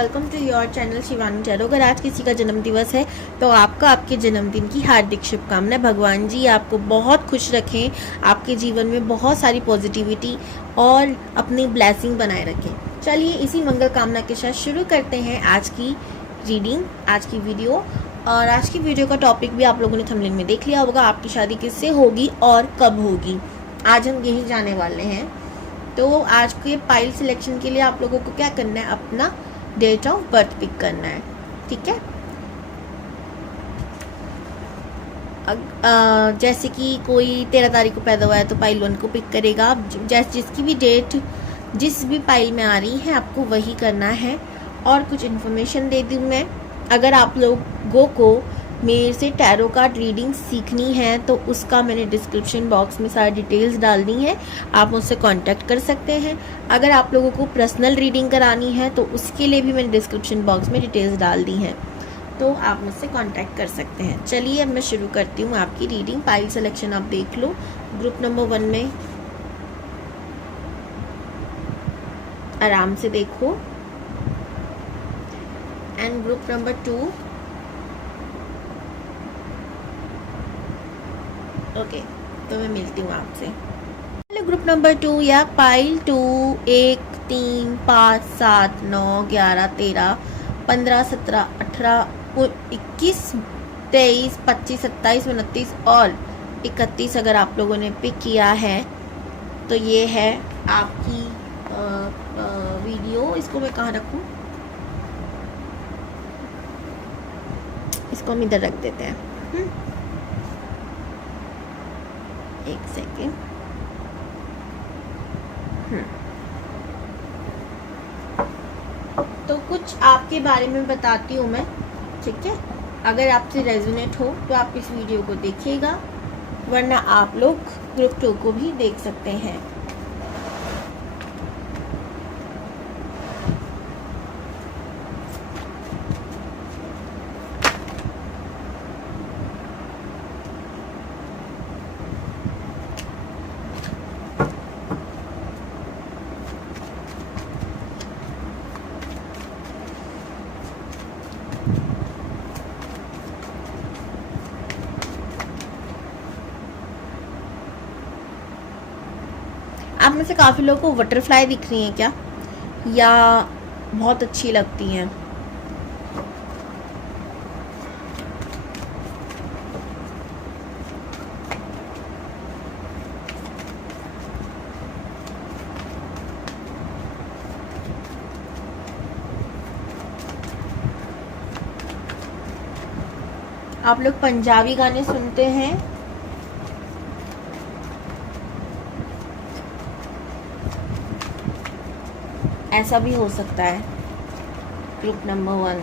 Welcome to your channel Shivani tarot. अगर आज किसी का जन्म दिवस है तो आपका आपके जन्मदिन की हार्दिक शुभकामनाएं। भगवान जी आपको बहुत खुश रखें, आपके जीवन में बहुत सारी पॉजिटिविटी और अपनी ब्लेसिंग बनाए रखें। चलिए इसी मंगल कामना के साथ शुरू करते हैं आज की रीडिंग, आज की वीडियो। और आज की वीडियो का टॉपिक भी आप लोगों ने थंबनेल में देख लिया होगा, आपकी शादी किससे होगी और कब होगी। आज हम यही जाने वाले हैं। तो आज के पाइल सिलेक्शन के लिए आप लोगों को क्या करना है, अपना डेट ऑफ बर्थ पिक करना है, ठीक है। जैसे कि कोई 13 तारीख को पैदा हुआ है तो पाइल 1 को पिक करेगा। जिसकी भी डेट जिस भी पाइल में आ रही है आपको वही करना है। और कुछ इन्फॉर्मेशन दे दूँ मैं, अगर आप लोगों को मेरे से टैरो कार्ड रीडिंग सीखनी है तो उसका मैंने डिस्क्रिप्शन बॉक्स में सारी डिटेल्स डाल दी हैं, आप मुझसे कांटेक्ट कर सकते हैं। अगर आप लोगों को पर्सनल रीडिंग करानी है तो उसके लिए भी मैंने डिस्क्रिप्शन बॉक्स में डिटेल्स डाल दी हैं, तो आप मुझसे कांटेक्ट कर सकते हैं। चलिए अब मैं शुरू करती हूँ आपकी रीडिंग। पाइल सिलेक्शन आप देख लो। ग्रुप नंबर 1 में आराम से देखो, एंड ग्रुप नंबर 2 ओके, तो मैं मिलती हूँ आपसे। हेलो ग्रुप नंबर 2 या पाइल 2, 1, 3, 5, 7, 9, 11, 13, 15, 17, 18, 21, 23, 25, 27, 29 और 31 अगर आप लोगों ने पिक किया है तो ये है आपकी वीडियो। इसको मैं कहाँ रखूँ, इसको हम इधर रख देते हैं। एक सेकेंड। तो कुछ आपके बारे में बताती हूँ मैं, ठीक है। अगर आपसे रेजोनेट हो तो आप इस वीडियो को देखिएगा, वरना आप लोग ग्रुप 2 को भी देख सकते हैं। आप में से काफ़ी लोगों को बटरफ्लाई दिख रही हैं क्या, या बहुत अच्छी लगती हैं? आप लोग पंजाबी गाने सुनते हैं? ऐसा भी हो सकता है। Group number 1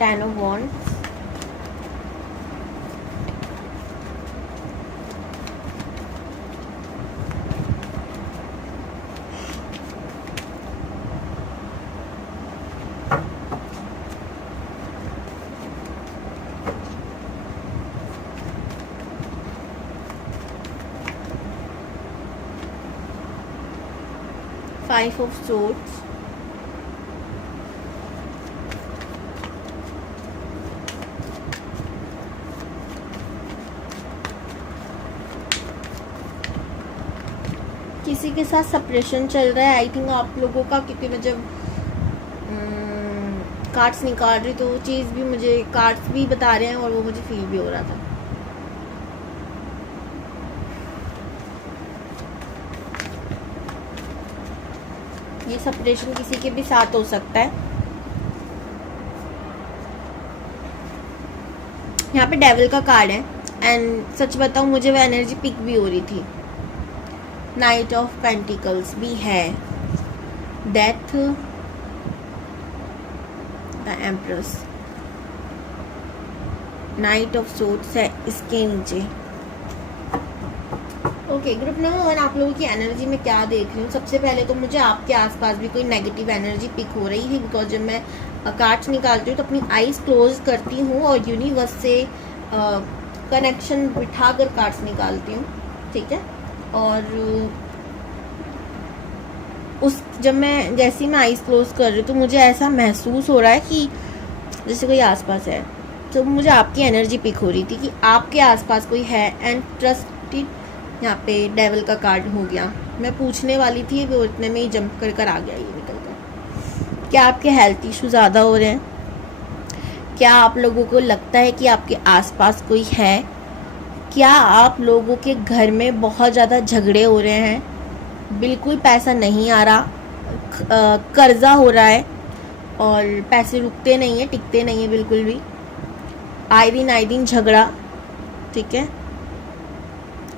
10 of Wands, Five of Swords, किसी के साथ सेपरेशन चल रहा है आई थिंक आप लोगों का, क्योंकि मैं जब कार्ड्स निकाल रही तो वो चीज़ भी मुझे कार्ड्स भी बता रहे हैं और वो मुझे फील भी हो रहा था। ये सेपरेशन किसी के भी साथ हो सकता है। यहाँ पे डेविल का कार्ड है, एंड सच बताऊँ मुझे वो एनर्जी पिक भी हो रही थी। नाइट ऑफ पेंटिकल्स भी है, death, the empress, night of swords है इसके नीचे। ओके, ग्रुप नंबर 1 आप लोगों की एनर्जी में क्या देख रही हूँ। सबसे पहले तो मुझे आपके आसपास भी कोई नेगेटिव एनर्जी पिक हो रही है, बिकॉज जब मैं कार्ड्स निकालती हूँ तो अपनी आईज क्लोज करती हूँ और यूनिवर्स से कनेक्शन बिठा कर कार्ड्स निकालती हूँ, ठीक है। और जब मैं जैसे ही मैं आईज क्लोज कर रही हूँ तो मुझे ऐसा महसूस हो रहा है कि जैसे कोई आसपास है। तो मुझे आपकी एनर्जी पिक हो रही थी कि आपके आसपास कोई है एंड ट्रस्टेड। यहाँ पे डेविल का कार्ड हो गया। मैं पूछने वाली थी, वो इतने में ही जंप कर आ गया ये निकल कर। क्या आपके हेल्थ इशू ज़्यादा हो रहे हैं? क्या आप लोगों को लगता है कि आपके आसपास कोई है? क्या आप लोगों के घर में बहुत ज़्यादा झगड़े हो रहे हैं? बिल्कुल पैसा नहीं आ रहा, कर्जा हो रहा है और पैसे रुकते नहीं है, टिकते नहीं है बिल्कुल भी। आए दिन झगड़ा, ठीक है।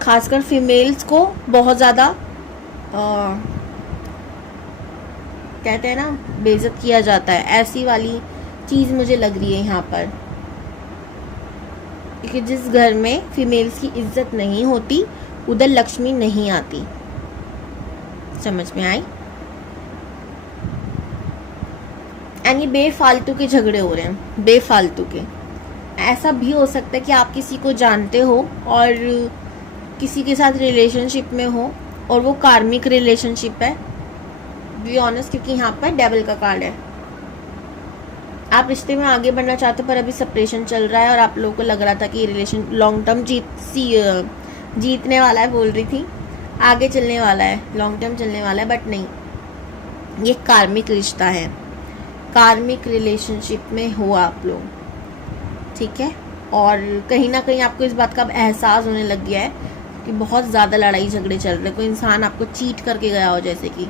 खासकर फीमेल्स को बहुत ज़्यादा कहते हैं ना, बेइज्जत किया जाता है। ऐसी वाली चीज़ मुझे लग रही है यहाँ पर, क्योंकि जिस घर में फीमेल्स की इज्जत नहीं होती उधर लक्ष्मी नहीं आती। समझ में आई? एंड ये बेफालतू के झगड़े हो रहे हैं, बेफालतू के। ऐसा भी हो सकता है कि आप किसी को जानते हो और किसी के साथ रिलेशनशिप में हो और वो कार्मिक रिलेशनशिप है, बी ऑनेस्ट, क्योंकि यहाँ पर डेविल का कार्ड है। आप रिश्ते में आगे बढ़ना चाहते हो पर अभी सेपरेशन चल रहा है और आप लोगों को लग रहा था कि ये रिलेशन लॉन्ग टर्म जीतने वाला है, बोल रही थी आगे चलने वाला है, लॉन्ग टर्म चलने वाला है, बट नहीं, ये कार्मिक रिश्ता है। कार्मिक रिलेशनशिप में हो आप लोग, ठीक है। और कहीं ना कहीं आपको इस बात का अब एहसास होने लग गया है कि बहुत ज़्यादा लड़ाई झगड़े चल रहे हैं। कोई इंसान आपको चीट करके गया हो, जैसे कि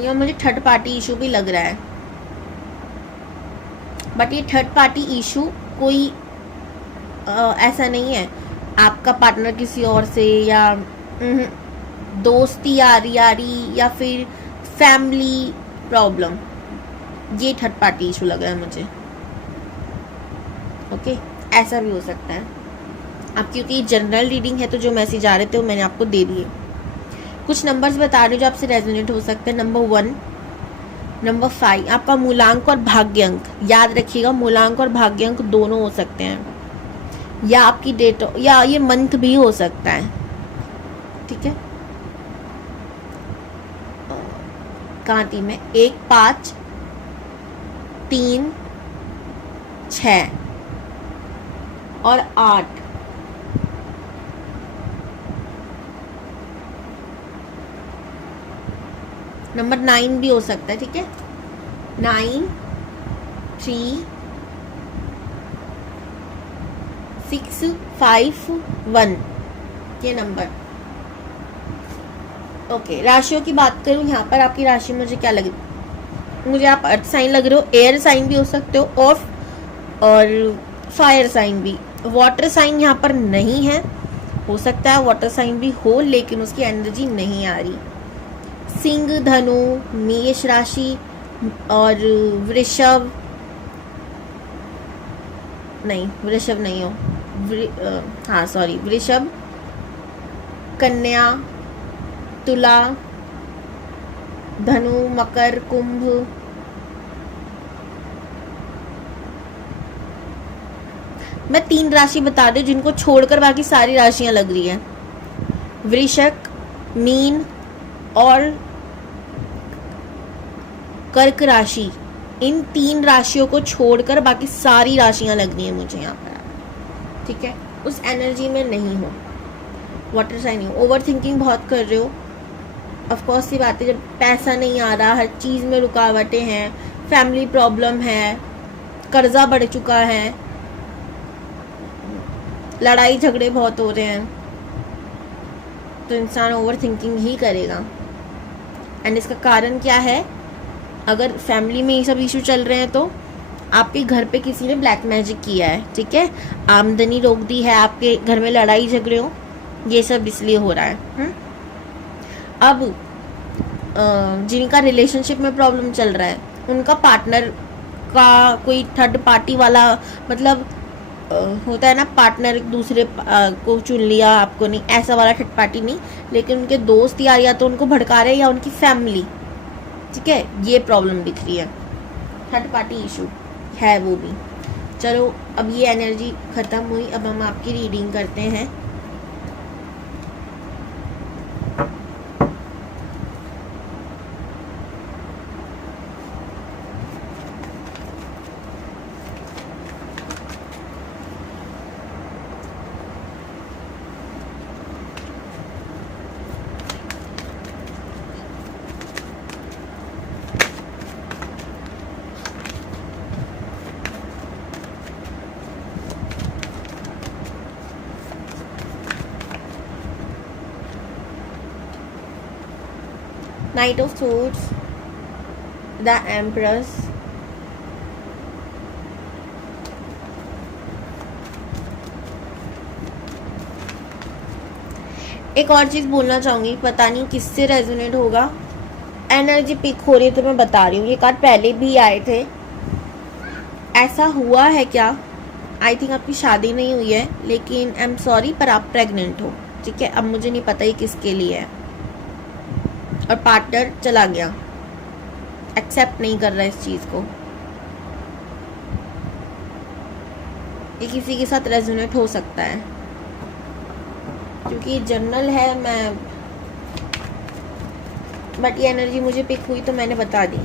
ये मुझे थर्ड पार्टी इशू भी लग रहा है। बट ये थर्ड पार्टी इशू कोई ऐसा नहीं है आपका पार्टनर किसी और से, या दोस्ती यारी या फिर फैमिली प्रॉब्लम। ये थर्ड पार्टी इशू लग रहा है मुझे। ओके, ऐसा भी हो सकता है। अब क्योंकि जनरल रीडिंग है तो जो मैसेज आ रहे थे वो मैंने आपको दे दिए। कुछ नंबर्स बता रहे हो जो आपसे रेजोनेट हो सकते हैं। Number 1, number 5। आपका मूलांक और भाग्य अंक, याद रखिएगा, मूलांक और भाग्य अंक दोनों हो सकते हैं, या आपकी डेट, या ये मंथ भी हो सकता है, ठीक है। कहाँ थी मैं? 1, 5, 3, 6 और 8। नंबर 9 भी हो सकता है, ठीक है। 9, 3, 6, 5, 1 ये नंबर। ओके, राशियों की बात करूं, यहाँ पर आपकी राशि मुझे क्या लगी? मुझे आप अर्थ साइन लग रहे हो, एयर साइन भी हो सकते हो और फायर साइन भी। वाटर साइन यहाँ पर नहीं है, हो सकता है वाटर साइन भी हो लेकिन उसकी एनर्जी नहीं आ रही। सिंह, धनु, मेष राशि और वृषभ नहीं हो, हाँ सॉरी, वृषभ, कन्या, तुला, धनु, मकर, कुंभ, मैं 3 राशि बता दूं जिनको छोड़कर बाकी सारी राशियां लग रही हैं। वृश्चिक, मीन और कर्क राशि, इन 3 राशियों को छोड़कर बाकी सारी राशियां लग रही हैं मुझे यहाँ पर, ठीक है। उस एनर्जी में नहीं हो, वाटर साइन हो, ओवर थिंकिंग बहुत कर रहे हो। ऑफकोर्स सी बात है, जब पैसा नहीं आ रहा, हर चीज़ में रुकावटें हैं, फैमिली प्रॉब्लम है, कर्जा बढ़ चुका है, लड़ाई झगड़े बहुत हो रहे हैं, तो इंसान ओवर थिंकिंग ही करेगा। एंड इसका कारण क्या है? अगर फैमिली में ये सब इशू चल रहे हैं तो आपके घर पे किसी ने ब्लैक मैजिक किया है, ठीक है, आमदनी रोक दी है, आपके घर में लड़ाई झगड़े हो, ये सब इसलिए हो रहा है। अब जिनका रिलेशनशिप में प्रॉब्लम चल रहा है, उनका पार्टनर का कोई थर्ड पार्टी वाला, मतलब होता है ना, पार्टनर दूसरे को चुन लिया, आपको नहीं, ऐसा वाला थर्ड पार्टी नहीं, लेकिन उनके दोस्त या तो उनको भड़का रहे हैं या उनकी फैमिली, ठीक है, ये प्रॉब्लम दिख रही है। थर्ड पार्टी इशू है वो भी। चलो अब ये एनर्जी ख़त्म हुई, अब हम आपकी रीडिंग करते हैं। Knight of Swords, the Empress, एक और चीज़ बोलना चाहूँगी, पता नहीं किससे रेजोनेट होगा, एनर्जी पिक हो रही है तो मैं बता रही हूँ। ये कार्ड पहले भी आए थे, ऐसा हुआ है क्या? आई थिंक आपकी शादी नहीं हुई है, लेकिन आई एम सॉरी पर आप प्रेग्नेंट हो, ठीक है। अब मुझे नहीं पता ये किसके लिए है, और पार्टनर चला गया, एक्सेप्ट नहीं कर रहा इस चीज़ को। ये किसी के साथ रेजोनेट हो सकता है, क्योंकि जनरल है, मैं बट ये एनर्जी मुझे पिक हुई तो मैंने बता दी।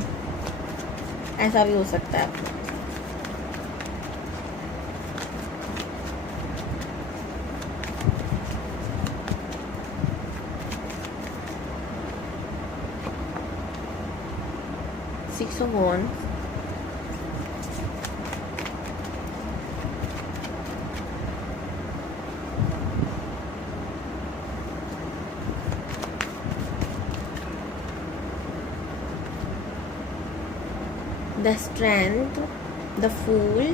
ऐसा भी हो सकता है। Six of Wands, the Strength, the Fool,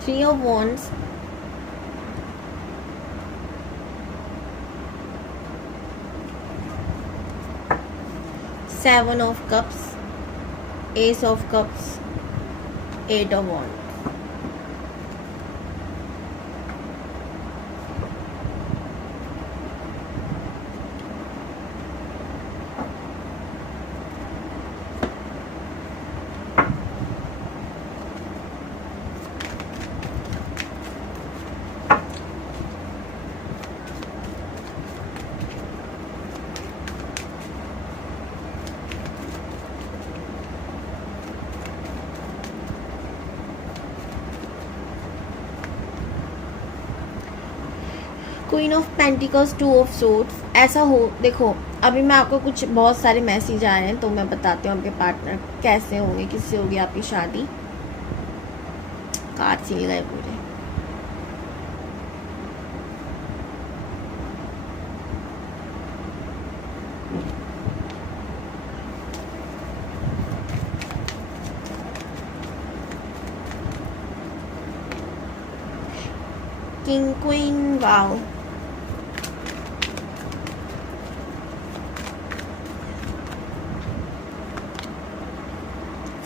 Three of Wands, Seven of Cups, Ace of Cups, Eight of Wands। Queen of pentacles, two of swords. ऐसा हो, देखो अभी मैं आपको कुछ बहुत सारे मैसेज आए हैं तो मैं बताती हूँ आपके पार्टनर कैसे होंगे, किससे होगी आपकी शादी। कार्ड सिल गए पूरे। King, queen, wow,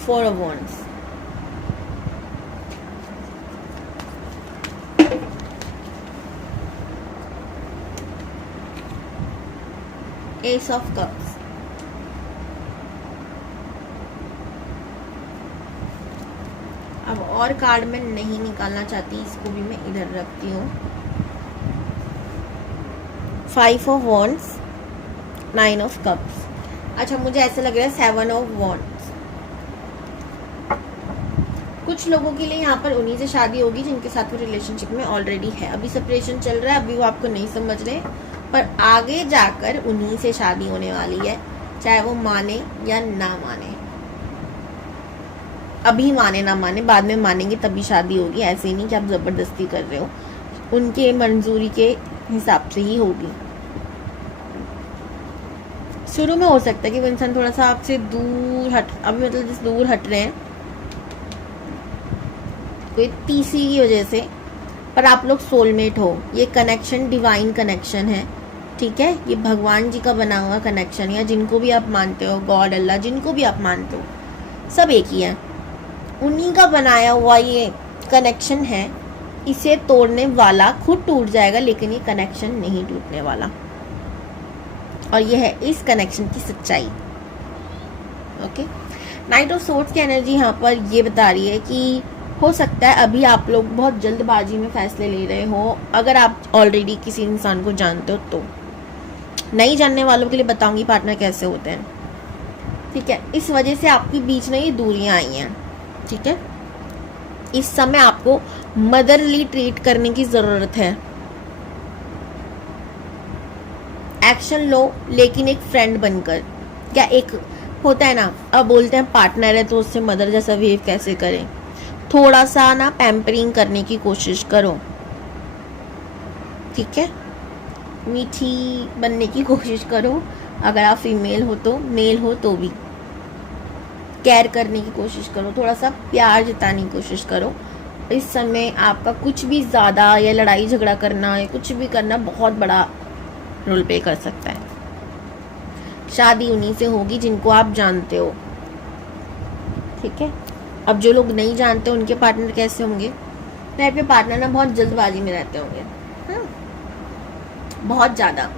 Four of Wands, Ace of Cups, अब और कार्ड मैं नहीं निकालना चाहती, इसको भी मैं इधर रखती हूँ। Five of Wands, Nine of Cups। अच्छा, मुझे ऐसा लग रहा है Seven of Wands। कुछ लोगों के लिए यहाँ पर उन्हीं से शादी होगी जिनके साथ वो रिलेशनशिप में ऑलरेडी है। अभी सेपरेशन चल रहा है, अभी वो आपको नहीं समझ रहे, पर आगे जाकर उन्हीं से शादी होने वाली है, चाहे वो माने या ना माने। अभी माने ना माने, बाद में मानेंगे तभी शादी होगी। ऐसे ही नहीं कि आप जबरदस्ती कर रहे हो, उनके मंजूरी के हिसाब से ही होगी। शुरू में हो सकता है कि वो इंसान थोड़ा सा आपसे दूर हट, अभी मतलब जिस दूर हट रहे हैं कोई तीसरी की वजह से, पर आप लोग सोलमेट हो। ये कनेक्शन डिवाइन कनेक्शन है, ठीक है। ये भगवान जी का बना हुआ कनेक्शन, या जिनको भी आप मानते हो, गॉड, अल्लाह, जिनको भी आप मानते हो, सब एक ही है। उन्हीं का बनाया हुआ ये कनेक्शन है। इसे तोड़ने वाला खुद टूट जाएगा, लेकिन ये कनेक्शन नहीं टूटने वाला। और यह है इस कनेक्शन की सच्चाई। ओके। नाइट ऑफ सोर्ड्स की एनर्जी यहाँ पर ये बता रही है कि हो सकता है अभी आप लोग बहुत जल्दबाजी में फैसले ले रहे हो, अगर आप ऑलरेडी किसी इंसान को जानते हो तो। नहीं जानने वालों के लिए बताऊंगी पार्टनर कैसे होते हैं, ठीक है। इस वजह से आपके बीच में ये दूरियां आई हैं, ठीक है। इस समय आपको मदरली ट्रीट करने की जरूरत है। एक्शन लो, लेकिन एक फ्रेंड बनकर, या एक होता है ना, अब बोलते हैं पार्टनर है तो उससे मदर जैसा बिहेव कैसे करें। थोड़ा सा ना पैम्परिंग करने की कोशिश करो, ठीक है। मीठी बनने की कोशिश करो, अगर आप फीमेल हो तो, मेल हो तो भी केयर करने की कोशिश करो, थोड़ा सा प्यार जताने की कोशिश करो। इस समय आपका कुछ भी ज़्यादा या लड़ाई झगड़ा करना या कुछ भी करना बहुत बड़ा रोल प्ले कर सकता है। शादी उन्हीं से होगी जिनको आप जानते हो, ठीक है। अब जो लोग नहीं जानते उनके पार्टनर कैसे होंगे, तो पे पार्टनर ना बहुत जल्दबाजी में रहते होंगे, हाँ, बहुत ज़्यादा,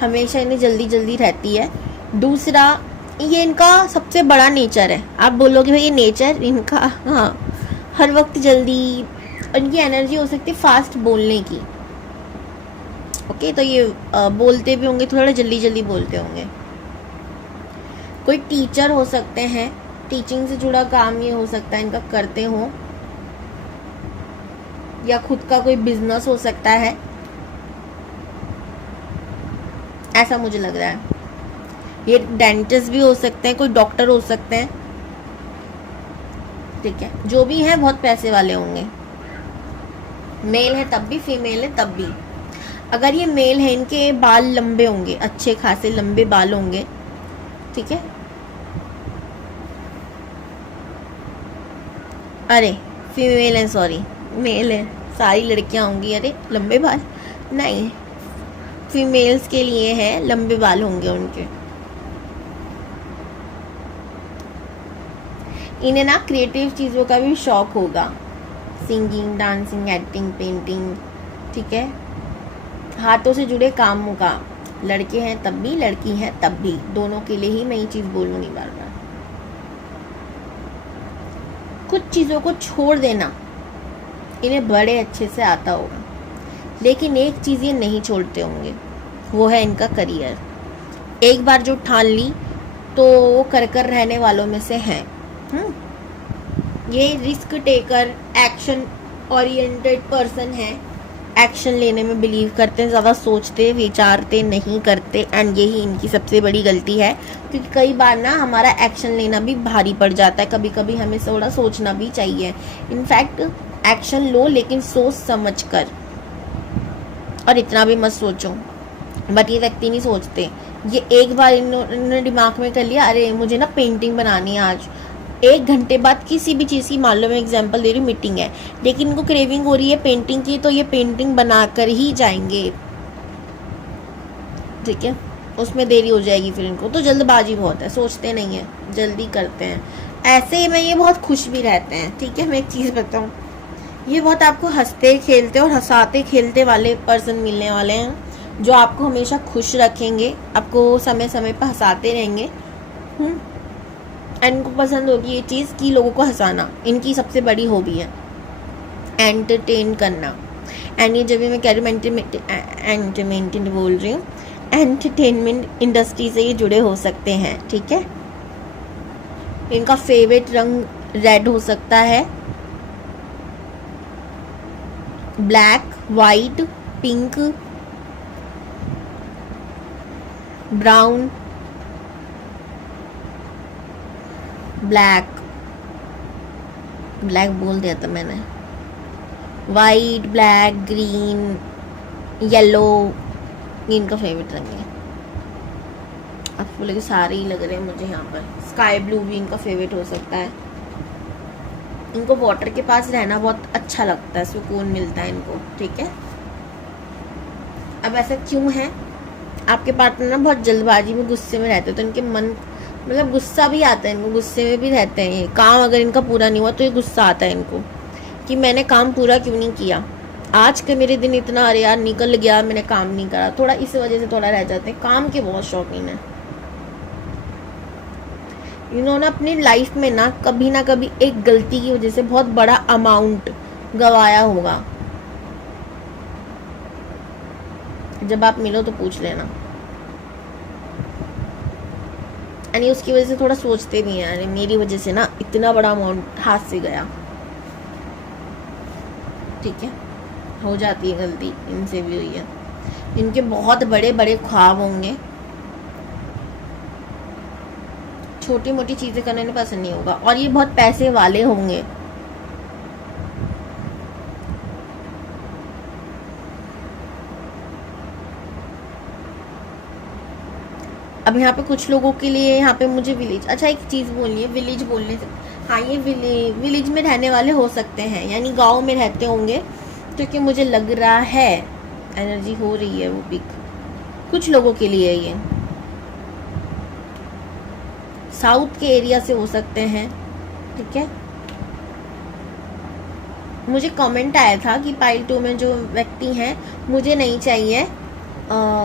हमेशा इन्हें जल्दी जल्दी रहती है। दूसरा, ये इनका सबसे बड़ा नेचर है। आप बोलोगे भाई ये नेचर इनका, हाँ, हर वक्त जल्दी, इनकी एनर्जी हो सकती है फास्ट बोलने की, ओके। तो ये बोलते भी होंगे, थोड़ा जल्दी जल्दी बोलते होंगे। कोई टीचर हो सकते हैं, टीचिंग से जुड़ा काम ये हो सकता है इनका करते हो, या खुद का कोई बिजनेस हो सकता है, ऐसा मुझे लग रहा है। ये डेंटिस्ट भी हो सकते हैं, कोई डॉक्टर हो सकते हैं, ठीक है। जो भी है बहुत पैसे वाले होंगे। मेल है तब भी, फीमेल है तब भी। अगर ये मेल है, इनके बाल लंबे होंगे, अच्छे खासे लंबे बाल होंगे, ठीक है। अरे फीमेल है, सॉरी, मेल है, सारी लड़कियां होंगी, अरे लंबे बाल नहीं, फीमेल्स के लिए है, लंबे बाल होंगे उनके। इन्हें ना क्रिएटिव चीज़ों का भी शौक होगा, सिंगिंग, डांसिंग, एक्टिंग, पेंटिंग, ठीक है। हाथों से जुड़े कामों का, लड़के हैं तब भी, लड़की हैं तब भी, दोनों के लिए ही मैं ये चीज़ बोलूँगी बार बार। कुछ चीज़ों को छोड़ देना इन्हें बड़े अच्छे से आता होगा, लेकिन एक चीज़ ये नहीं छोड़ते होंगे, वो है इनका करियर। एक बार जो ठान ली तो वो कर रहने वालों में से हैं। ये risk taker, action oriented person है, एक्शन लेने में बिलीव करते हैं, ज़्यादा सोचते विचारते नहीं करते, एंड यही इनकी सबसे बड़ी गलती है, क्योंकि कई बार ना हमारा एक्शन लेना भी भारी पड़ जाता है। कभी कभी हमें थोड़ा सोचना भी चाहिए। इनफैक्ट एक्शन लो, लेकिन सोच समझ कर, और इतना भी मत सोचो। बट ये व्यक्ति नहीं सोचते। ये एक बार इन्होंने दिमाग में कर लिया, अरे मुझे ना पेंटिंग बनानी है आज, 1 घंटे बाद किसी भी चीज़ की, मान लो मैं एग्जांपल दे रही हूँ, मीटिंग है, लेकिन इनको क्रेविंग हो रही है पेंटिंग की, तो ये पेंटिंग बना कर ही जाएंगे, ठीक है। उसमें देरी हो जाएगी फिर इनको, तो जल्दबाजी बहुत है, सोचते नहीं है, जल्दी करते हैं। ऐसे में ये बहुत खुश भी रहते हैं, ठीक है। मैं एक चीज़ बताऊँ, ये बहुत आपको हंसते खेलते और हंसाते खेलते वाले पर्सन मिलने वाले हैं, जो आपको हमेशा खुश रखेंगे, आपको समय समय पर हंसाते रहेंगे। इनको पसंद होगी ये चीज़ कि लोगों को हंसाना, इनकी सबसे बड़ी हॉबी है, एंटरटेन करना। एंड ये जब भी मैं कह रही हूँ बोल रही हूँ, एंटरटेनमेंट इंडस्ट्री से ये जुड़े हो सकते हैं, ठीक है। इनका फेवरेट रंग रेड हो सकता है, black, white, pink, brown, black बोल दिया था मैंने, वाइट, ब्लैक, ग्रीन, येलो, ये इनका फेवरेट रंग है। आप बोले सारे ही लग रहे हैं मुझे यहाँ पर। स्काई ब्लू भी इनका फेवरेट हो सकता है। इनको वाटर के पास रहना बहुत अच्छा लगता है, सुकून मिलता है इनको, ठीक है। अब ऐसा क्यों है, आपके पार्टनर ना बहुत जल्दबाजी में, गुस्से में रहते हैं, तो इनके मन, मतलब गुस्सा भी आता है इनको, गुस्से में भी रहते हैं। ये काम अगर इनका पूरा नहीं हुआ तो ये गुस्सा आता है इनको कि मैंने काम पूरा क्यों नहीं किया, आज के मेरे दिन इतना, अरे यार निकल गया, मैंने काम नहीं करा, थोड़ा इस वजह से थोड़ा रह जाते हैं। काम के बहुत शौकीन है, इन्होंने अपनी लाइफ में ना कभी एक गलती की वजह से बहुत बड़ा अमाउंट गवाया होगा। जब आप मिलो तो पूछ लेना। यानी उसकी वजह से थोड़ा सोचते भी हैं, अरे मेरी वजह से ना इतना बड़ा अमाउंट हाथ से गया। ठीक है, हो जाती है गलती, इनसे भी हुई है। इनके बहुत बड़े बड़े ख्वाब होंगे, छोटी मोटी चीज़ें करने में पसंद नहीं होगा, और ये बहुत पैसे वाले होंगे। अब यहाँ पे कुछ लोगों के लिए यहाँ पे मुझे विलेज, अच्छा एक चीज़ बोलनी है, विलेज बोलने से, हाँ ये विलेज में रहने वाले हो सकते हैं, यानी गांव में रहते होंगे, क्योंकि मुझे लग रहा है एनर्जी हो रही है वो पिक कुछ लोगों के लिए। ये साउथ के एरिया से हो सकते हैं। ठीक है, मुझे कमेंट आया था कि पाइल 2 में जो व्यक्ति हैं मुझे नहीं चाहिए,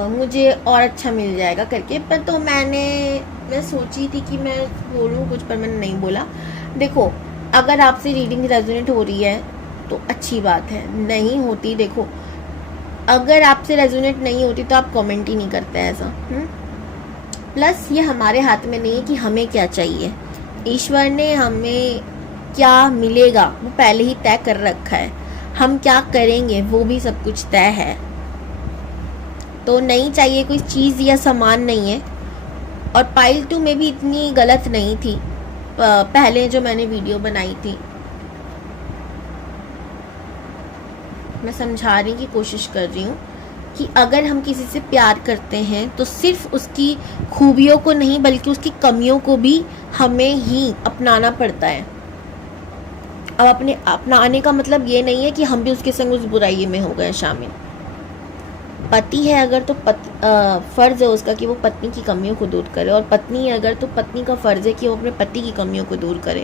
मुझे और अच्छा मिल जाएगा करके, पर तो मैं सोची थी कि मैं बोलूँ कुछ, पर मैंने नहीं बोला। देखो, अगर आपसे रीडिंग रेजोनेट हो रही है तो अच्छी बात है, नहीं होती, देखो अगर आपसे रेजोनेट नहीं होती तो आप कमेंट ही नहीं करते ऐसा। प्लस ये हमारे हाथ में नहीं है कि हमें क्या चाहिए, ईश्वर ने हमें क्या मिलेगा वो पहले ही तय कर रखा है, हम क्या करेंगे वो भी सब कुछ तय है। तो नहीं चाहिए कोई चीज़ या सामान नहीं है। और पाइल 2 में भी इतनी गलत नहीं थी, पहले जो मैंने वीडियो बनाई थी, मैं समझाने की कोशिश कर रही हूँ कि अगर हम किसी से प्यार करते हैं तो सिर्फ उसकी खूबियों को नहीं बल्कि उसकी कमियों को भी हमें ही अपनाना पड़ता है। अब अपनाने का मतलब ये नहीं है कि हम भी उसके संग उस बुराई में हो गए शामिल। पति है अगर तो फर्ज है उसका कि वो पत्नी की कमियों को दूर करे, और पत्नी है अगर तो पत्नी का फर्ज है कि वो अपने पति की कमियों को दूर करे।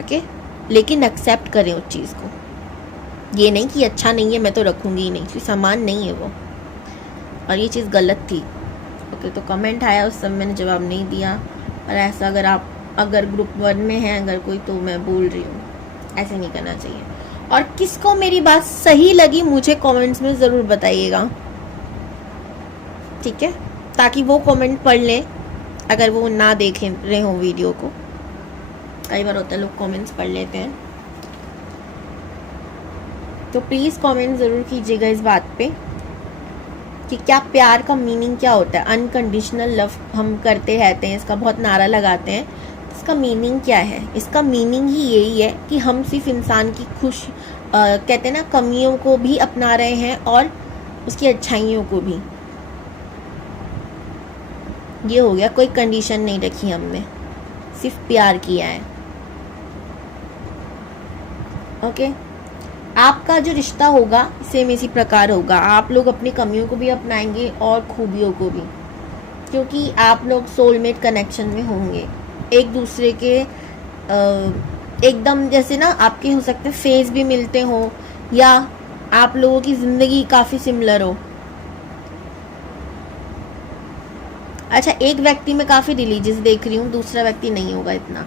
ओके, लेकिन एक्सेप्ट करें उस चीज़ को, ये नहीं कि अच्छा नहीं है मैं तो रखूँगी ही नहीं, क्योंकि सामान नहीं है वो, और ये चीज़ गलत थी। ओके, तो कमेंट आया उस समय मैंने जवाब नहीं दिया, और ऐसा अगर ग्रुप 1 में है अगर कोई, तो मैं बोल रही हूँ ऐसे नहीं करना चाहिए। और किसको मेरी बात सही लगी मुझे कमेंट्स में ज़रूर बताइएगा, ठीक है, ताकि वो कमेंट पढ़ लें अगर वो ना देखें रहे हो वीडियो को। कई बार होता है लोग कमेंट्स पढ़ लेते हैं, तो प्लीज़ कमेंट ज़रूर कीजिएगा इस बात पे कि क्या प्यार का मीनिंग क्या होता है। अनकंडीशनल लव हम करते रहते हैं, इसका बहुत नारा लगाते हैं, इसका मीनिंग क्या है? इसका मीनिंग ही यही है कि हम सिर्फ इंसान की कहते हैं ना, कमियों को भी अपना रहे हैं और उसकी अच्छाइयों को भी। ये हो गया, कोई कंडीशन नहीं रखी हमने, सिर्फ प्यार किया है। ओके, आपका जो रिश्ता होगा सेम इसी प्रकार होगा, आप लोग अपनी कमियों को भी अपनाएंगे और खूबियों को भी, क्योंकि आप लोग सोलमेट कनेक्शन में होंगे एक दूसरे के। एकदम जैसे ना आपके हो सकते फेस भी मिलते हो, या आप लोगों की ज़िंदगी काफ़ी सिमिलर हो। अच्छा, एक व्यक्ति में काफ़ी रिलीजियस देख रही हूँ, दूसरा व्यक्ति नहीं होगा इतना,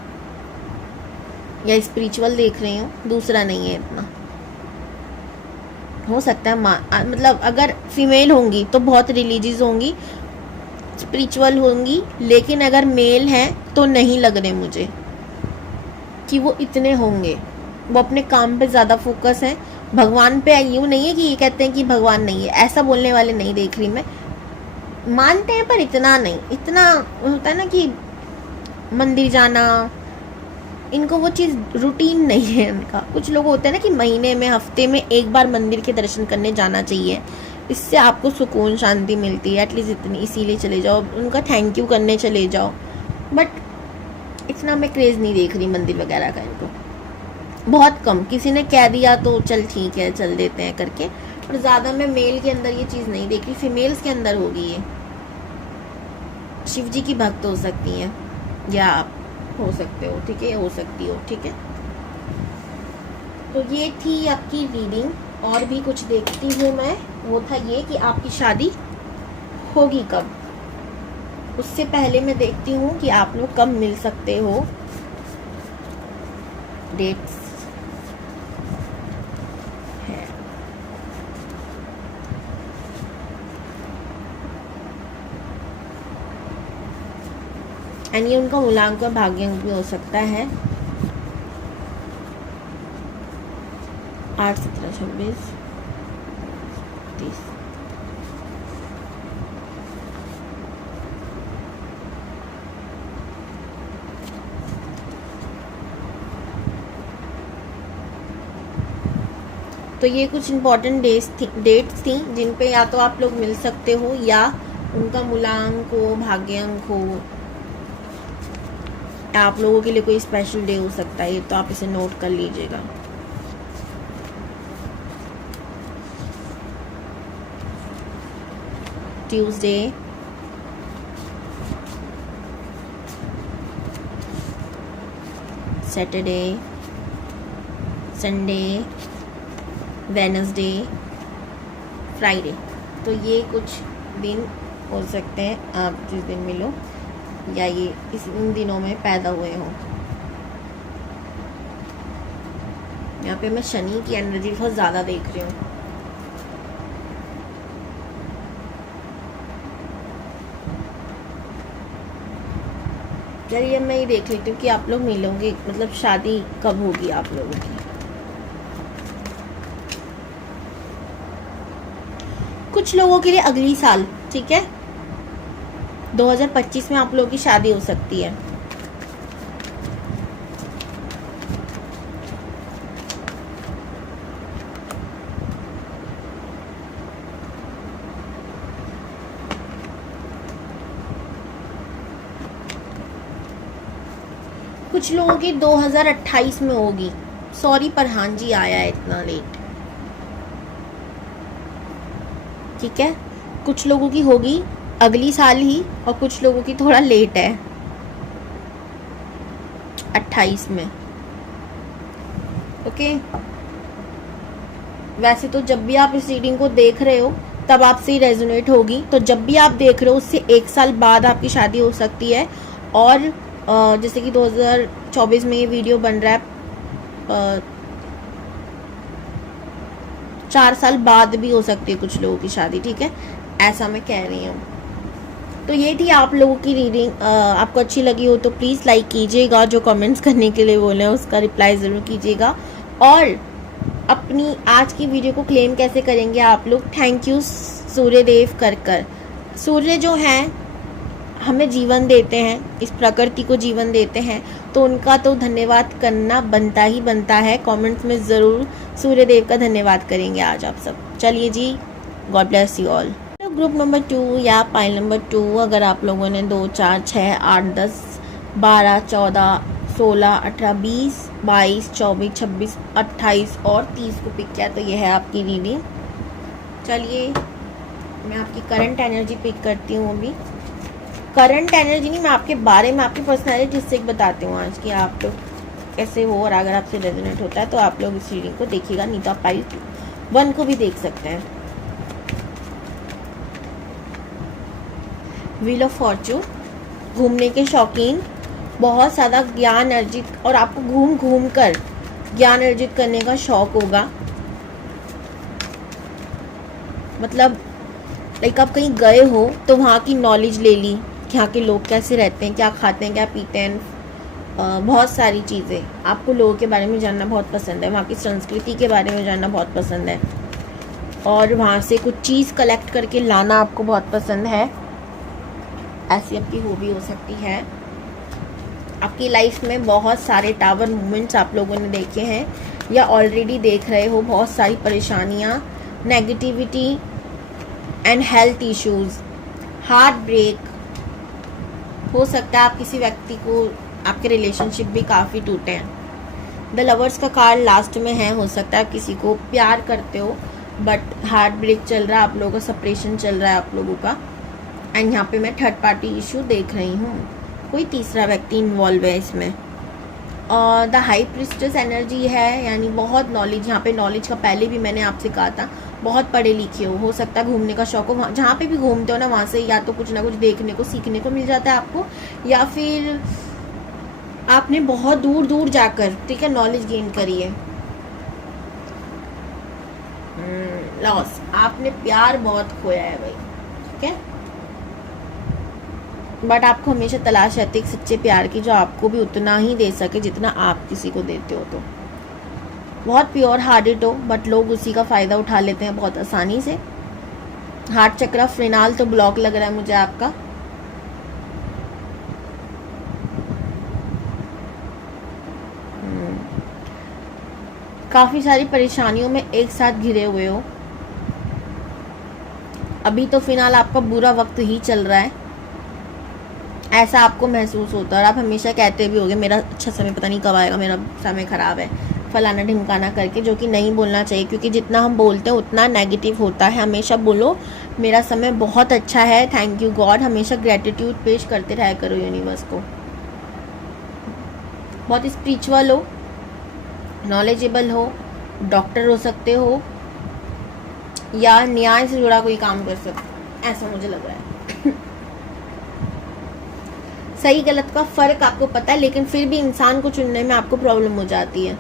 या स्पिरिचुअल देख रही हूँ, दूसरा नहीं है इतना। हो सकता है मतलब अगर फीमेल होंगी तो बहुत रिलीजियस होंगी, स्पिरिचुअल होंगी, लेकिन अगर मेल हैं तो नहीं लग रहे मुझे कि वो इतने होंगे। वो अपने काम पे ज़्यादा फोकस हैं, भगवान पे यूँ नहीं है कि ये कहते हैं कि भगवान नहीं है, ऐसा बोलने वाले नहीं देख रही मैं। मानते हैं पर इतना नहीं, इतना होता है ना कि मंदिर जाना, इनको वो चीज़ रूटीन नहीं है उनका। कुछ लोग होते हैं ना कि महीने में हफ्ते में एक बार मंदिर के दर्शन करने जाना चाहिए, इससे आपको सुकून शांति मिलती है, एटलीस्ट इतनी, इसीलिए चले जाओ, उनका थैंक यू करने चले जाओ। बट इतना मैं क्रेज़ नहीं देख रही मंदिर वगैरह का इनको, बहुत कम। किसी ने कह दिया तो चल ठीक है चल देते हैं करके, और ज़्यादा मैं मेल के अंदर ये चीज़ नहीं देख रही, फीमेल्स के अंदर होगी ये। शिव जी की भक्त हो सकती हैं, या आप हो सकते हो, ठीक है, हो सकती हो, ठीक है। तो ये थी आपकी रीडिंग, और भी कुछ देखती हूँ मैं, वो था ये कि आपकी शादी होगी कब। उससे पहले मैं देखती हूँ कि आप लोग कब मिल सकते हो। डेट्स है, एंड ये उनका मूलांक और भाग्यांक भी हो सकता है। 8, 17, 26, 30। तो ये कुछ इम्पोर्टेंट डेट्स थी जिन पे या तो आप लोग मिल सकते हो या उनका मूलांक हो, भाग्यांक हो, आप लोगों के लिए कोई स्पेशल डे हो सकता है। तो आप इसे नोट कर लीजिएगा। Tuesday, Saturday, Sunday, Wednesday, Friday. तो ये कुछ दिन हो सकते हैं आप जिस दिन मिलो या ये इन दिनों में पैदा हुए हो। यहाँ पे मैं शनि की एनर्जी बहुत ज़्यादा देख रही हूँ। चलिए मैं ये देख लेती हूँ कि आप लोग मिलोगे, मतलब शादी कब होगी आप लोगों की। कुछ लोगों के लिए अगली साल, ठीक है, 2025 में आप लोगों की शादी हो सकती है। कुछ लोगों की 2028 में होगी। सॉरी पर हाँ जी आया है इतना लेट, ठीक है। कुछ लोगों की होगी अगली साल ही और कुछ लोगों की थोड़ा लेट है, 28 में। ओके, वैसे तो जब भी आप इस रीडिंग को देख रहे हो तब आपसे ही रेजोनेट होगी। तो जब भी आप देख रहे हो उससे 1 साल बाद आपकी शादी हो सकती है। और जैसे कि 2024 में ये वीडियो बन रहा है, 4 साल बाद भी हो सकती है कुछ लोगों की शादी, ठीक है, ऐसा मैं कह रही हूँ। तो ये थी आप लोगों की रीडिंग। आपको अच्छी लगी हो तो प्लीज़ लाइक कीजिएगा, जो कमेंट्स करने के लिए बोले हैं उसका रिप्लाई ज़रूर कीजिएगा। और अपनी आज की वीडियो को क्लेम कैसे करेंगे आप लोग, थैंक यू सूर्यदेव कर। सूर्य जो हैं हमें जीवन देते हैं, इस प्रकृति को जीवन देते हैं, तो उनका तो धन्यवाद करना बनता ही बनता है। कमेंट्स में ज़रूर सूर्यदेव का धन्यवाद करेंगे आज आप सब। चलिए जी, God bless you all. Group number 2 या पाइल नंबर 2, अगर आप लोगों ने 2, 4, 6, 8, 10, 12, 14, 16, 18, 20, 22, 24, 26, 28 और 30 को पिक किया तो ये है आपकी रीडिंग। चलिए मैं आपकी करंट एनर्जी पिक करती हूँ। अभी करंट एनर्जी नहीं, मैं आपके बारे में, आपकी पर्सनैलिटी जिससे बताती हूँ आज कि आप लोग कैसे हो। और अगर आपसे रेजोनेट होता है तो आप लोग इस रीडिंग को देखिएगा, नहीं तो आप पाइल 1 को भी देख सकते हैं। व्हील ऑफ फॉर्चून, घूमने के शौकीन, बहुत ज़्यादा ज्ञान अर्जित, और आपको घूम घूम कर ज्ञान अर्जित करने का शौक होगा। मतलब लाइक आप कहीं गए हो तो वहाँ की नॉलेज ले ली कि यहाँ के लोग कैसे रहते हैं, क्या खाते हैं, क्या पीते हैं, बहुत सारी चीज़ें। आपको लोगों के बारे में जानना बहुत पसंद है, वहाँ की संस्कृति के बारे में जानना बहुत पसंद है, और वहाँ से कुछ चीज़ कलेक्ट करके लाना आपको बहुत पसंद है। ऐसी आपकी हॉबी हो सकती है। आपकी लाइफ में बहुत सारे टावर मूवमेंट्स आप लोगों ने देखे हैं या ऑलरेडी देख रहे हो। बहुत सारी परेशानियाँ, negativity and health issues, heart break हो सकता है। आप किसी व्यक्ति को, आपके रिलेशनशिप भी काफ़ी टूटे हैं। द लवर्स का कार्ड लास्ट में है, हो सकता है आप किसी को प्यार करते हो बट हार्ट ब्रेक चल रहा है, आप लोगों का सेपरेशन चल रहा है आप लोगों का। एंड यहाँ पे मैं थर्ड पार्टी इशू देख रही हूँ, कोई तीसरा व्यक्ति इन्वॉल्व है इसमें। और द हाई प्रिस्टेस एनर्जी है, यानी बहुत नॉलेज। यहाँ पे नॉलेज का पहले भी मैंने आपसे कहा था, बहुत पढ़े लिखे हो सकता है घूमने का शौक हो, जहाँ पे भी घूमते हो ना वहाँ से या तो कुछ ना कुछ देखने को सीखने को मिल जाता है आपको, या फिर आपने बहुत दूर दूर जाकर, ठीक है, नॉलेज गेन करी है। लॉस, आपने प्यार बहुत खोया है भाई, ठीक है, बट आपको हमेशा तलाश रहती है एक सच्चे प्यार की जो आपको भी उतना ही दे सके जितना आप किसी को देते हो। तो बहुत प्योर हार्टेड हो, बट लोग उसी का फ़ायदा उठा लेते हैं बहुत आसानी से। हार्ट चक्रा फिनाल तो ब्लॉक लग रहा है मुझे आपका। काफ़ी सारी परेशानियों में एक साथ घिरे हुए हो। अभी तो फिलहाल आपका बुरा वक्त ही चल रहा है, ऐसा आपको महसूस होता है, और आप हमेशा कहते भी होगे मेरा अच्छा समय पता नहीं कब आएगा, मेरा समय ख़राब है, फलाना ढिमकाना करके, जो कि नहीं बोलना चाहिए, क्योंकि जितना हम बोलते हैं उतना नेगेटिव होता है। हमेशा बोलो मेरा समय बहुत अच्छा है, थैंक यू गॉड, हमेशा ग्रेटिट्यूड पेश करते रहा करो यूनिवर्स को। बहुत स्पिरिचुअल हो, नॉलेजेबल हो, डॉक्टर हो सकते हो, या न्याय से जुड़ा कोई काम कर सकते हो, ऐसा मुझे लग रहा है। सही गलत का फ़र्क आपको पता है, लेकिन फिर भी इंसान को चुनने में आपको प्रॉब्लम हो जाती है।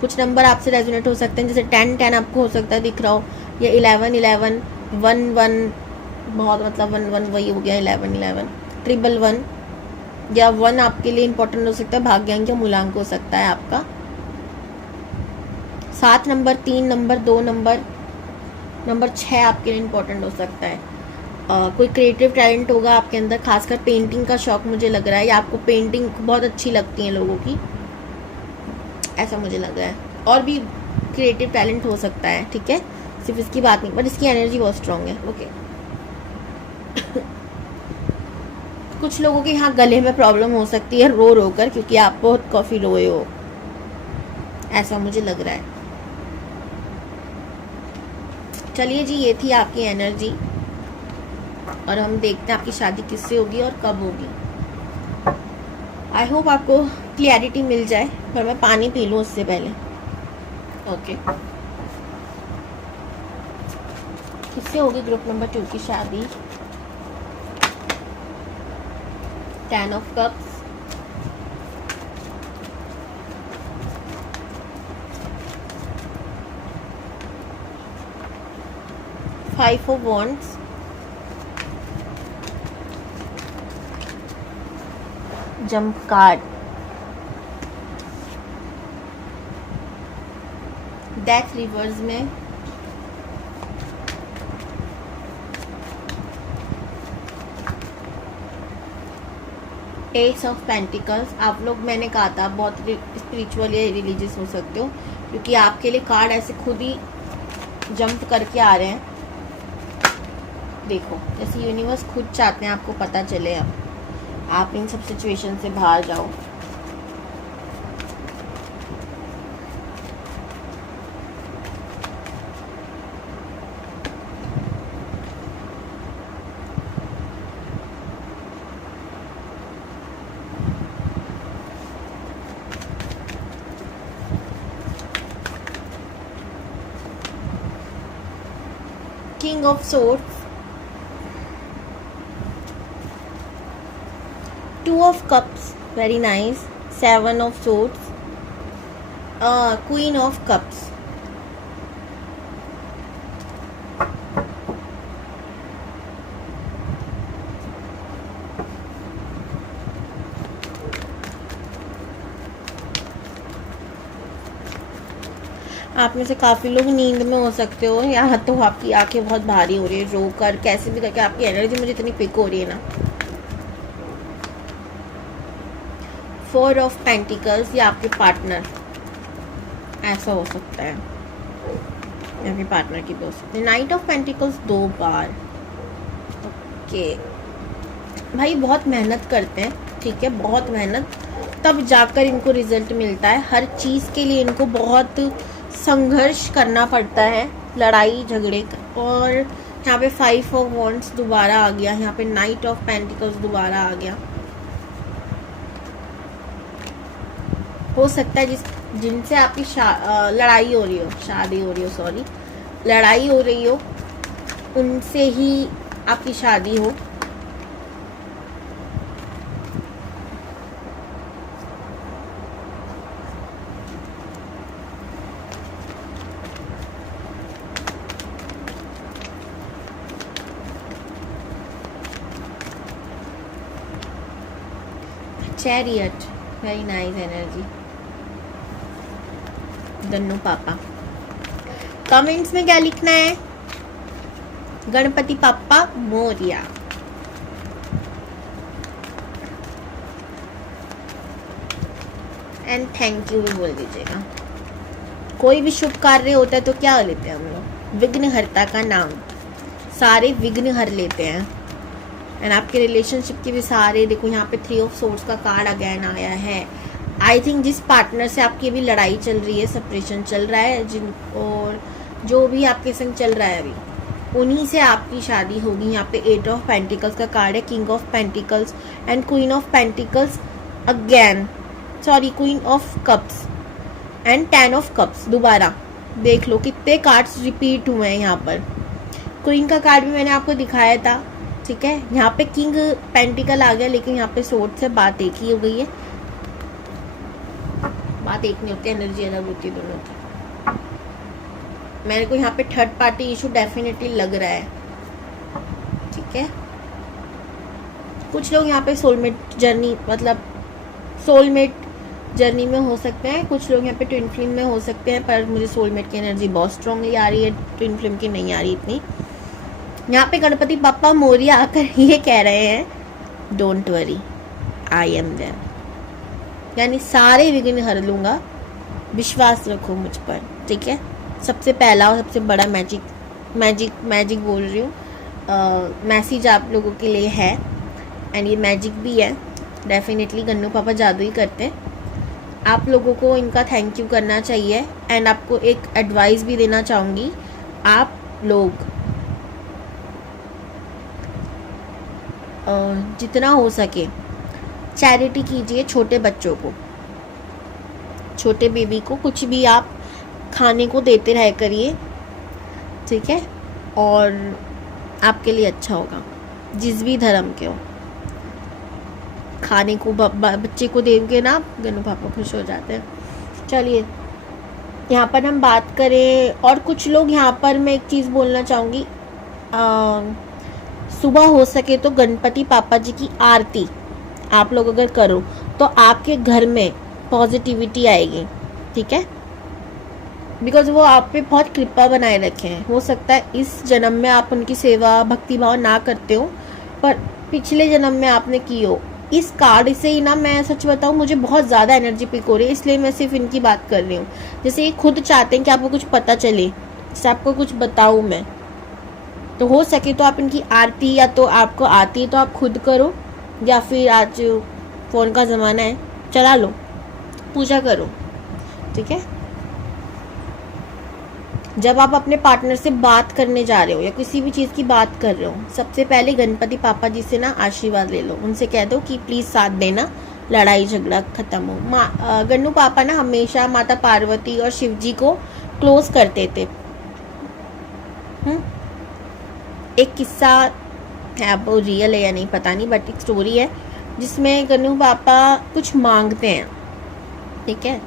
कुछ नंबर आपसे रेजोनेट हो सकते हैं, जैसे 10 आपको हो सकता है दिख रहा हो, या 11 1 बहुत मतलब 1 वही हो गया, 11 1 या 1 आपके लिए इंपॉर्टेंट हो सकता है, भाग्यांक या मूलांक हो सकता है आपका। 7 नंबर, 3 नंबर, 2 नंबर 6 आपके लिए इंपॉर्टेंट हो सकता है। कोई क्रिएटिव टैलेंट होगा आपके अंदर, खासकर पेंटिंग का शौक मुझे लग रहा है, या आपको पेंटिंग बहुत अच्छी लगती है लोगों की, ऐसा मुझे लग रहा है। और भी क्रिएटिव टैलेंट हो सकता है, ठीक है, सिर्फ इसकी बात नहीं, बट इसकी एनर्जी बहुत स्ट्रांग है। ओके कुछ लोगों के यहाँ गले में प्रॉब्लम हो सकती है रो रो कर, क्योंकि आप बहुत कॉफ़ी रोए हो, ऐसा मुझे लग रहा है। चलिए जी, ये थी आपकी एनर्जी, और हम देखते हैं आपकी शादी किससे होगी और कब होगी। आई होप आपको क्लियरिटी मिल जाए, पर मैं पानी पी लूँ उससे पहले। ओके, किससे होगी ग्रुप नंबर 2 की शादी? 10 of cups, five of wands, jump card, death reverse में, एस ऑफ पेंटिकल्स। आप लोग, मैंने कहा था, बहुत स्पिरिचुअल या रिलीजियस हो सकते हो, क्योंकि आपके लिए कार्ड ऐसे खुद ही जंप करके आ रहे हैं। देखो, जैसे यूनिवर्स खुद चाहते हैं आपको पता चले, अब आप इन सब सिचुएशन से बाहर जाओ। King of swords, 2 of cups, very nice, 7 of swords, queen of cups, आप में से काफ़ी लोग नींद में हो सकते हो, या तो आपकी आंखें बहुत भारी हो रही है, रो कर कैसे भी करके आपकी एनर्जी मुझे इतनी पिक हो रही है ना। 4 ऑफ पेंटिकल्स, या आपके पार्टनर, ऐसा हो सकता है, आपके पार्टनर की भी हो सकती है। Night of pentacles 2 bar. Okay भाई, बहुत मेहनत करते हैं, ठीक है, बहुत मेहनत, तब जाकर इनको रिजल्ट मिलता है। हर चीज़ के लिए इनको बहुत संघर्ष करना पड़ता है, लड़ाई झगड़े। और यहाँ पे 5 ऑफ वॉन्ड्स दोबारा आ गया, यहाँ पे नाइट ऑफ पेंटिकल्स दोबारा आ गया। हो सकता है जिनसे आपकी लड़ाई हो रही हो, शादी हो रही हो, सॉरी, लड़ाई हो रही हो, उनसे ही आपकी शादी हो। Chariot, very nice energy. Gannu पापा, कमेंट्स में क्या लिखना है? गणपति पापा मोरिया। एंड थैंक यू भी बोल दीजिएगा। कोई भी शुभ कार्य होता है तो क्या लेते हैं हम लोग? विघ्नहर्ता का नाम, सारे विघ्न हर लेते हैं। एंड आपके रिलेशनशिप के भी सारे, देखो यहाँ पे 3 ऑफ सोर्ड्स का कार्ड अगेन आया है। आई थिंक जिस पार्टनर से आपकी अभी लड़ाई चल रही है, सेपरेशन चल रहा है, और जो भी आपके संग चल रहा है अभी, उन्हीं से आपकी शादी होगी। यहाँ पे 8 ऑफ पेंटिकल्स का कार्ड है, king of pentacles and queen of pentacles again, sorry queen of cups and 10 of cups. दोबारा देख लो कितने कार्ड्स रिपीट हुए हैं यहाँ पर। क्वीन का कार्ड भी मैंने आपको दिखाया था, ठीक है। यहाँ पे किंग पेंटिकल आ गया, लेकिन यहाँ पे सोर्ड से बात एक ही हो गई है। बात एक नहीं होती, एनर्जी अलग होती है दोनों की। मेरे को यहाँ पे थर्ड पार्टी इशू डेफिनेटली लग रहा है, ठीक है। कुछ लोग यहाँ पे सोलमेट जर्नी, मतलब सोलमेट जर्नी में हो सकते हैं, कुछ लोग यहाँ पे ट्विन फ्लेम में हो सकते हैं, पर मुझे सोलमेट की एनर्जी बहुत स्ट्रांगली आ रही है, ट्विन फ्लेम की नहीं आ रही इतनी। यहाँ पे गणपति पापा मोरिया आकर ये कह रहे हैं, don't worry, I am there, यानी सारे विघ्न हर लूंगा, विश्वास रखो मुझ पर, ठीक है। सबसे पहला और सबसे बड़ा मैजिक बोल रही हूँ, मैसेज आप लोगों के लिए है। एंड ये मैजिक भी है डेफिनेटली, गन्नू पापा जादू ही करते हैं। आप लोगों को इनका थैंक यू करना चाहिए। एंड आपको एक एडवाइस भी देना चाहूँगी, आप लोग जितना हो सके चैरिटी कीजिए छोटे बच्चों को, छोटे बेबी को कुछ भी आप खाने को देते रह करिए, ठीक है। और आपके लिए अच्छा होगा, जिस भी धर्म के हो। खाने को बच्चे को देंगे ना, गन्नू पापा खुश हो जाते हैं। चलिए यहाँ पर हम बात करें, और कुछ लोग यहाँ पर मैं एक चीज़ बोलना चाहूँगी, सुबह हो सके तो गणपति पापा जी की आरती आप लोग अगर करो तो आपके घर में पॉजिटिविटी आएगी, ठीक है। बिकॉज वो आप पे बहुत कृपा बनाए रखे हैं। हो सकता है इस जन्म में आप उनकी सेवा भक्ति भाव ना करते हो, पर पिछले जन्म में आपने की हो। इस कार्ड से ही ना, मैं सच बताऊँ, मुझे बहुत ज़्यादा एनर्जी पिक हो रही है, इसलिए मैं सिर्फ इनकी बात कर रही हूँ। जैसे ये खुद चाहते हैं कि आपको कुछ पता चले, जैसे आपको कुछ बताऊँ मैं, तो हो सके तो आप इनकी आरती, या तो आपको आती है तो आप खुद करो, या फिर आज फ़ोन का ज़माना है, चला लो, पूजा करो, ठीक है। जब आप अपने पार्टनर से बात करने जा रहे हो या किसी भी चीज़ की बात कर रहे हो, सबसे पहले गणपति पापा जी से ना आशीर्वाद ले लो। उनसे कह दो कि प्लीज़ साथ देना, लड़ाई झगड़ा ख़त्म हो। गन्नू पापा ना हमेशा माता पार्वती और शिव जी को क्लोज करते थे। एक किस्सा है, अब वो रियल है या नहीं पता नहीं, बट एक स्टोरी है जिसमें गन्नू पापा कुछ मांगते हैं, ठीक है।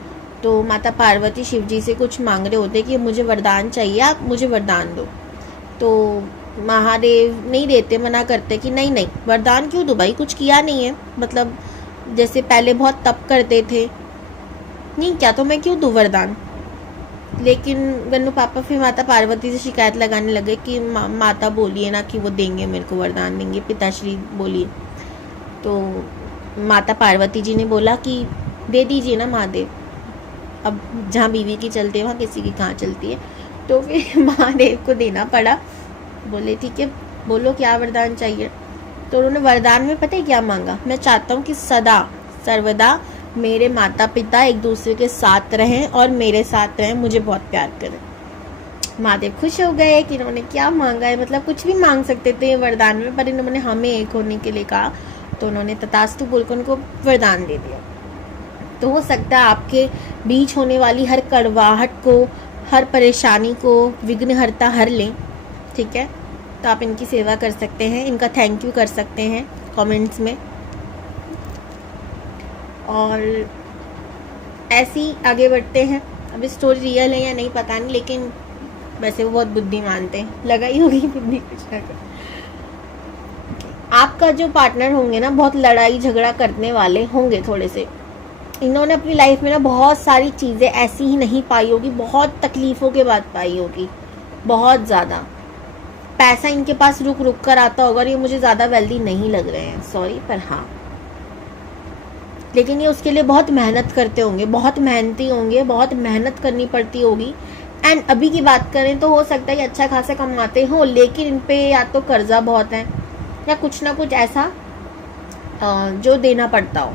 तो माता पार्वती शिव जी से कुछ मांग रहे होते कि मुझे वरदान चाहिए, आप मुझे वरदान दो। तो महादेव नहीं देते, मना करते कि नहीं नहीं, वरदान क्यों दो भाई, कुछ किया नहीं है, मतलब जैसे पहले बहुत तप करते थे, नहीं क्या, तो मैं क्यों दूँ वरदान। लेकिन गन्नू पापा फिर माता पार्वती से शिकायत लगाने लगे कि माता बोलिए ना कि वो देंगे, मेरे को वरदान देंगे, पिताश्री बोलिए। तो माता पार्वती जी ने बोला कि दे दीजिए ना महादेव, अब जहाँ बीवी की चलती है वहाँ किसी की कहाँ चलती है। तो फिर महादेव को देना पड़ा, बोले ठीक है बोलो क्या वरदान चाहिए। तो उन्होंने वरदान में पता है क्या मांगा, मैं चाहता हूँ कि सदा सर्वदा मेरे माता पिता एक दूसरे के साथ रहें और मेरे साथ रहें, मुझे बहुत प्यार करें। महादेव खुश हो गए कि इन्होंने क्या मांगा है, मतलब कुछ भी मांग सकते थे वरदान में, पर इन्होंने हमें एक होने के लिए कहा, तो उन्होंने तथास्तु बोलकर उनको वरदान दे दिया। तो हो सकता है आपके बीच होने वाली हर कड़वाहट को, हर परेशानी को विघ्नहर्ता हर लें, ठीक है। तो आप इनकी सेवा कर सकते हैं, इनका थैंक यू कर सकते हैं कमेंट्स में। और ऐसे ही आगे बढ़ते हैं। अब स्टोरी रियल है या नहीं पता नहीं, लेकिन वैसे वो बहुत बुद्धिमान थे, लगाई होगी बुद्धि कुछ ना कुछ। आपका जो पार्टनर होंगे ना, बहुत लड़ाई झगड़ा करने वाले होंगे थोड़े से। इन्होंने अपनी लाइफ में ना बहुत सारी चीज़ें ऐसी ही नहीं पाई होगी, बहुत तकलीफ़ों के बाद पाई होगी, बहुत ज़्यादा। पैसा इनके पास रुक रुक कर आता होगा, और ये मुझे ज़्यादा वेल्दी नहीं लग रहे हैं, सॉरी, पर हाँ, लेकिन ये उसके लिए बहुत मेहनत करते होंगे, बहुत मेहनती होंगे, बहुत मेहनत करनी पड़ती होगी। एंड अभी की बात करें तो हो सकता है ये अच्छा खासा कमाते हो, लेकिन इन पे या तो कर्जा बहुत है या कुछ ना कुछ ऐसा जो देना पड़ता हो,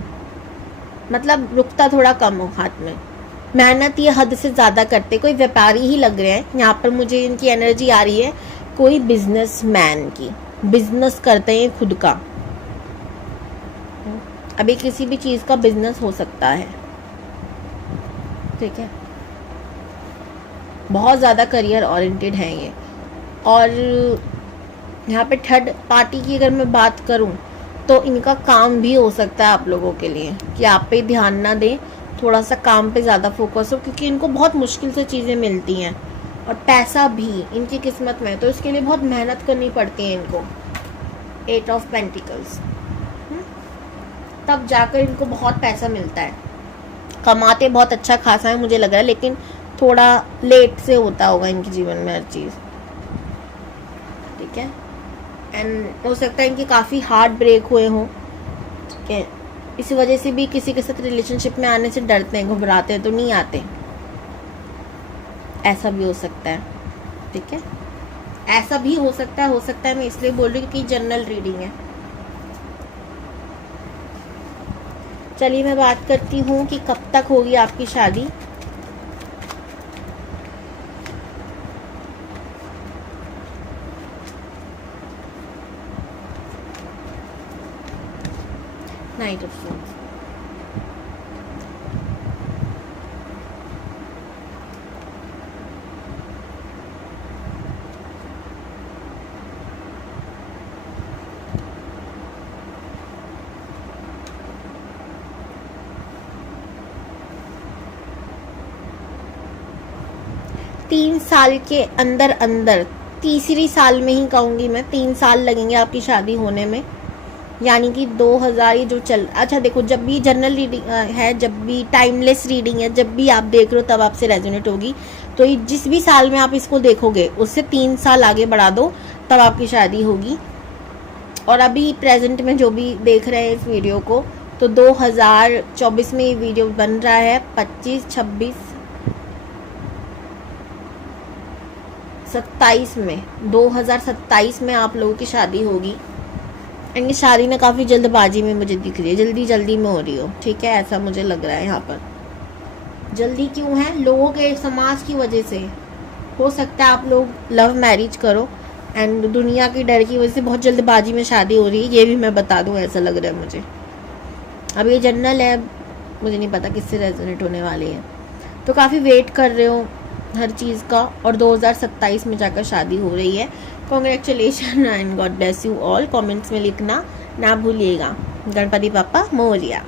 मतलब रुकता थोड़ा कम हो हाथ में। मेहनत ये हद से ज़्यादा करते, कोई व्यापारी ही लग रहे हैं यहाँ पर, मुझे इनकी एनर्जी आ रही है कोई बिजनेसमैन की, बिजनेस करते हैं खुद का। अभी किसी भी चीज़ का बिजनेस हो सकता है, ठीक है। बहुत ज़्यादा करियर ओरिएंटेड है ये। और यहाँ पे थर्ड पार्टी की अगर मैं बात करूँ तो इनका काम भी हो सकता है आप लोगों के लिए कि आप पे ध्यान ना दें, थोड़ा सा काम पे ज़्यादा फोकस हो, क्योंकि इनको बहुत मुश्किल से चीज़ें मिलती हैं और पैसा भी इनकी किस्मत में, तो इसके लिए बहुत मेहनत करनी पड़ती है इनको। 8 ऑफ पेंटिकल्स, तब जाकर इनको बहुत पैसा मिलता है। कमाते बहुत अच्छा खासा है मुझे लग रहा है, लेकिन थोड़ा लेट से होता होगा इनके जीवन में हर चीज़, ठीक है। एंड हो सकता है इनके काफ़ी हार्ट ब्रेक हुए हों, ठीक है। इसी वजह से भी किसी के साथ रिलेशनशिप में आने से डरते हैं, घबराते हैं, तो नहीं आते, ऐसा भी हो सकता है, ठीक है। ऐसा भी हो सकता है, मैं इसलिए बोल रही हूँ क्योंकि जनरल रीडिंग है। चलिए मैं बात करती हूँ कि कब तक होगी आपकी शादी। नाइट ऑफ सोल्स, तीन साल के अंदर अंदर, तीसरी साल में ही कहूँगी मैं, 3 साल लगेंगे आपकी शादी होने में। यानी कि 2000 ये जो चल, अच्छा देखो, जब भी जनरल रीडिंग है, जब भी टाइमलेस रीडिंग है, जब भी आप देख रहे हो तब आपसे रेजोनेट होगी। तो ये जिस भी साल में आप इसको देखोगे उससे 3 साल आगे बढ़ा दो, तब आपकी शादी होगी। और अभी प्रेजेंट में जो भी देख रहे हैं इस वीडियो को, तो 2024 में ये वीडियो बन रहा है, 25, 26, 27 में, 2027 में आप लोगों की शादी होगी। एंड शादी ना काफ़ी जल्दबाजी में मुझे दिख रही है, जल्दी में हो रही हो, ठीक है, ऐसा मुझे लग रहा है। यहाँ पर जल्दी क्यों है? लोगों के, समाज की वजह से। हो सकता है आप लोग लव मैरिज करो एंड दुनिया की डर की वजह से बहुत जल्दबाजी में शादी हो रही है, ये भी मैं बता दूँ, ऐसा लग रहा है मुझे। अब ये जनरल है, मुझे नहीं पता किससे रेजोनेट होने वाली है। तो काफ़ी वेट कर रहे हो हर चीज़ का, और 2027 में जाकर शादी हो रही है। Congratulation and God bless you all. Comments में लिखना ना भूलिएगा। गणपति बप्पा मोरिया।